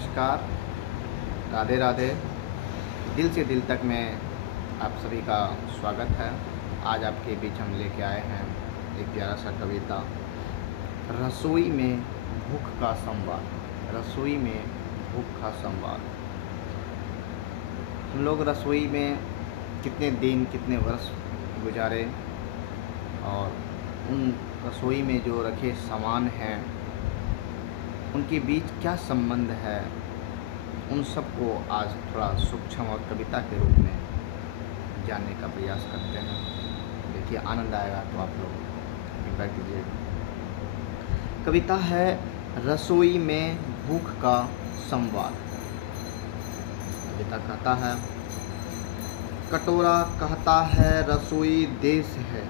नमस्कार, राधे राधे। दिल से दिल तक में आप सभी का स्वागत है। आज आपके बीच हम लेके आए हैं एक प्यारा सा कविता, रसोई में भूख का संवाद। रसोई में भूख का संवाद। हम लोग रसोई में कितने दिन कितने वर्ष गुजारे और उन रसोई में जो रखे सामान हैं उनके बीच क्या संबंध है, उन सबको आज थोड़ा सूक्ष्म और कविता के रूप में जानने का प्रयास करते हैं। देखिए, आनंद आएगा तो आप लोग कृपया कीजिए। कविता है रसोई में भूख का संवाद। कविता कहता है, कटोरा कहता है रसोई देश है,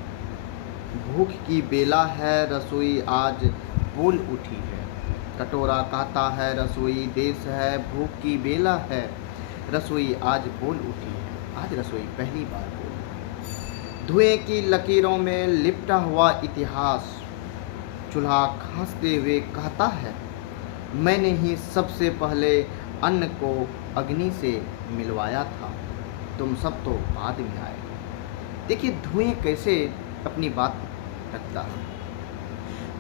भूख की बेला है रसोई आज बोल उठी है। कटोरा कहता है रसोई देश है, भूख की बेला है रसोई आज बोल उठी है। आज रसोई पहली बार बोली। धुएं की लकीरों में लिपटा हुआ इतिहास चूल्हा खांसते हुए कहता है, मैंने ही सबसे पहले अन्न को अग्नि से मिलवाया था, तुम सब तो बाद में आए। देखिए, धुएं कैसे अपनी बात रखता है।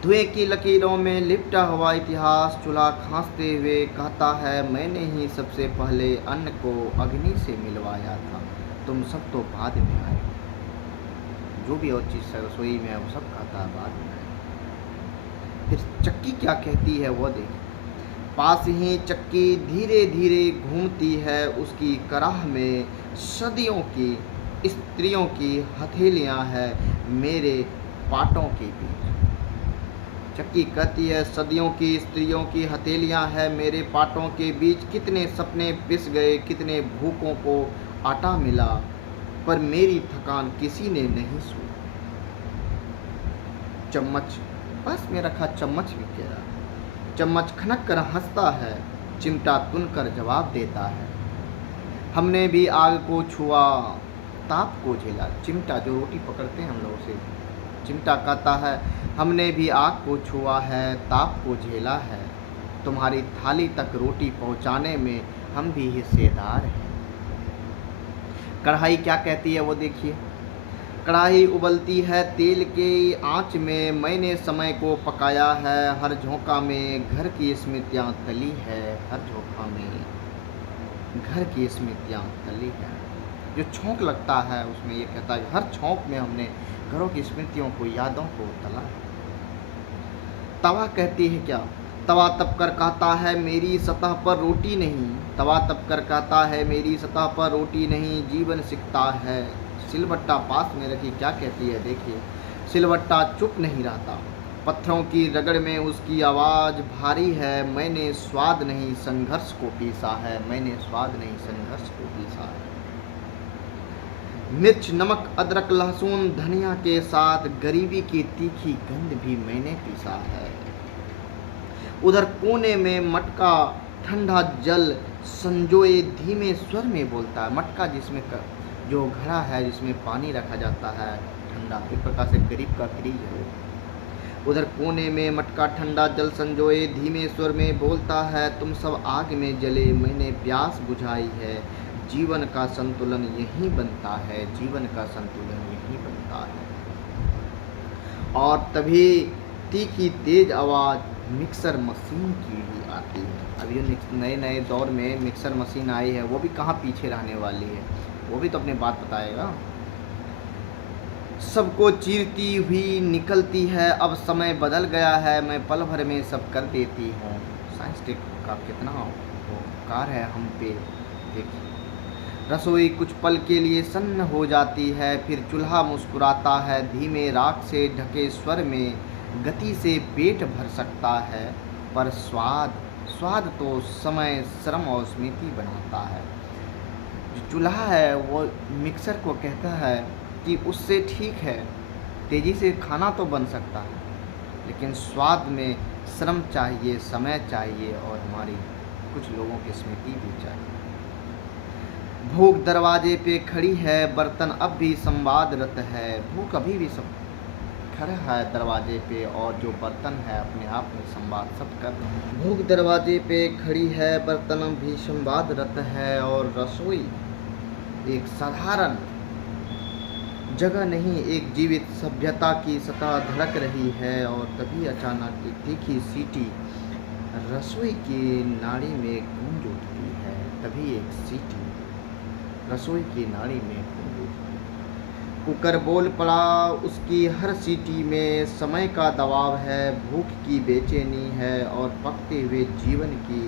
धुएं की लकीरों में लिपटा हुआ इतिहास चूल्हा खांसते हुए कहता है, मैंने ही सबसे पहले अन्न को अग्नि से मिलवाया था, तुम सब तो बाद में आए। जो भी और चीज़ रसोई में है वो सब कहता है बाद में आए। फिर चक्की क्या कहती है वो देखिए। पास ही चक्की धीरे धीरे घूमती है, उसकी कराह में सदियों की स्त्रियों की हथेलियां हैं मेरे पाटों के बीच। चक्की कहती है, सदियों की स्त्रियों की हथेलियां हैं मेरे पाटों के बीच। कितने सपने पिस गए, कितने भूखों को आटा मिला, पर मेरी थकान किसी ने नहीं सुनी। चम्मच पास में रखा चम्मच भी कह रहा। चम्मच खनक कर हंसता है, चिमटा तुनकर जवाब देता है, हमने भी आग को छुआ, ताप को झेला। चिमटा जो रोटी पकड़ते हैं हम लोग उसे चिमटा कहता है, हमने भी आग को छुआ है, ताप को झेला है, तुम्हारी थाली तक रोटी पहुंचाने में हम भी हिस्सेदार हैं। कढ़ाई क्या कहती है वो देखिए। कढ़ाई उबलती है तेल के आंच में, मैंने समय को पकाया है, हर झोंका में घर की स्मृतियाँ तली है। हर झोंका में घर की स्मृतियाँ तली है। जो छोंक लगता है उसमें ये कहता है, हर छोंक में हमने घरों की स्मृतियों को, यादों को तला है। तवा कहती है क्या। तवा तप कर कहता है मेरी सतह पर रोटी नहीं। तवा तप कर कहता है मेरी सतह पर रोटी नहीं, जीवन सिकता है। सिलबट्टा पास में रखी क्या कहती है देखिए। सिलबट्टा चुप नहीं रहता, पत्थरों की रगड़ में उसकी आवाज़ भारी है, मैंने स्वाद नहीं संघर्ष को पीसा है। मैंने स्वाद नहीं संघर्ष को पीसा है। मिर्च नमक अदरक लहसुन धनिया के साथ गरीबी की तीखी गंध भी मैंने पीसा है। उधर कोने में मटका ठंडा जल संजोए धीमे स्वर में बोलता है। मटका जिसमें जो घड़ा है जिसमें पानी रखा जाता है ठंडा, एक प्रकार से गरीब का फ्रिज है। उधर कोने में मटका ठंडा जल संजोए धीमे स्वर में बोलता है, तुम सब आग में जले, मैंने प्यास बुझाई है। जीवन का संतुलन यही बनता है, जीवन का संतुलन यही बनता है। और तभी तीखी तेज आवाज़ मिक्सर मशीन की भी आती है। अभी जो नए नए दौर में मिक्सर मशीन आई है वो भी कहाँ पीछे रहने वाली है, वो भी तो अपनी बात बताएगा। सबको चीरती हुई निकलती है, अब समय बदल गया है, मैं पल भर में सब कर देती हूँ। साइंस का कितना उपकार है हम पे देखिए। रसोई कुछ पल के लिए सन्न हो जाती है, फिर चूल्हा मुस्कुराता है, धीमे राख से ढके स्वर में गति से पेट भर सकता है, पर स्वाद तो समय श्रम और स्मृति बनाता है। जो चूल्हा है वो मिक्सर को कहता है कि उससे ठीक है, तेज़ी से खाना तो बन सकता है, लेकिन स्वाद में श्रम चाहिए, समय चाहिए और हमारी कुछ लोगों की स्मृति भी चाहिए। भूख दरवाजे पे खड़ी है, बर्तन अब भी संवादरत है। भूख अभी भी सब खड़ा है दरवाजे पे और जो बर्तन है अपने आप में संवाद सब कर रहे हैं। भूख दरवाजे पे खड़ी है, बर्तन भी संवादरत है और रसोई एक साधारण जगह नहीं, एक जीवित सभ्यता की सतह धड़क रही है। और तभी अचानक एक तीखी सीटी रसोई की नाड़ी में गूंज उठती है। तभी एक सीटी रसोई की नाड़ी में गूंज उठती है। कुकर बोल पड़ा, उसकी हर सीटी में समय का दबाव है, भूख की बेचैनी है और पकते हुए जीवन की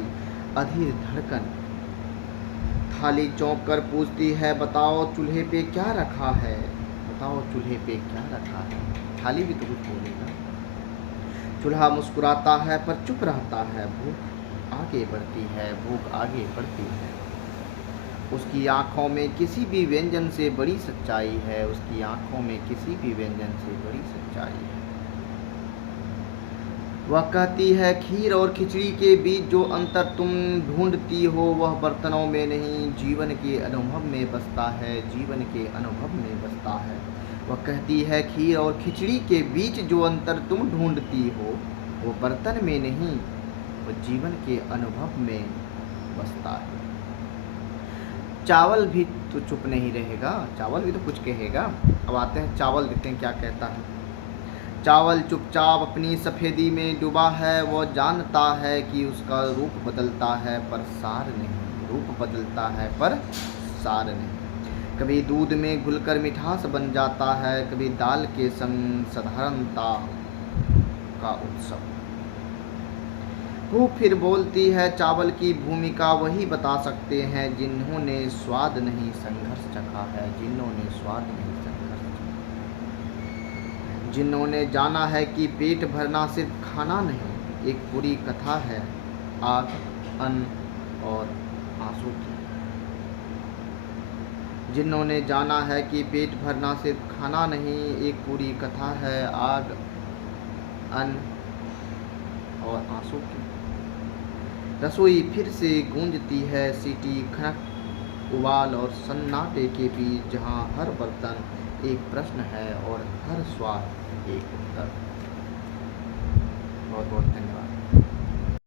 अधीर धड़कन। थाली चौंक कर पूछती है, बताओ चूल्हे पे क्या रखा है, बताओ चूल्हे पे क्या रखा है। थाली भी तो कुछ बोलेगा। चूल्हा मुस्कुराता है पर चुप रहता है। भूख आगे बढ़ती है, भूख आगे बढ़ती है। उसकी आंखों में किसी भी व्यंजन से बड़ी सच्चाई है, उसकी आंखों में किसी भी व्यंजन से बड़ी सच्चाई है। वह कहती है, खीर और खिचड़ी के बीच जो अंतर तुम ढूंढती हो वह बर्तनों में नहीं, जीवन के अनुभव में बसता है, जीवन के अनुभव में बसता है। वह कहती है, खीर और खिचड़ी के बीच जो अंतर तुम ढूंढती हो वो बर्तन में नहीं, वह जीवन के अनुभव में बसता है। चावल भी तो चुप नहीं रहेगा, चावल भी तो कुछ कहेगा। अब आते हैं चावल, देखते हैं क्या कहता है। चावल चुपचाप अपनी सफ़ेदी में डूबा है, वो जानता है कि उसका रूप बदलता है पर सार नहीं, रूप बदलता है पर सार नहीं। कभी दूध में घुलकर मिठास बन जाता है, कभी दाल के संग साधारणता का उत्सव। वो फिर बोलती है, चावल की भूमिका वही बता सकते हैं जिन्होंने स्वाद नहीं संघर्ष चखा है, जिन्होंने स्वाद नहीं संघर्ष चखा, जिन्होंने जाना है कि पेट भरना सिर्फ खाना नहीं, एक पूरी कथा है आग, अन्न और आंसू की। जिन्होंने जाना है कि पेट भरना सिर्फ खाना नहीं, एक पूरी कथा है आग, अन्न और आंसू की। रसोई फिर से गूंजती है, सीटी, खनक, उबाल और सन्नाटे के बीच, जहाँ हर बर्तन एक प्रश्न है और हर स्वाद एक उत्तर। बहुत बहुत धन्यवाद।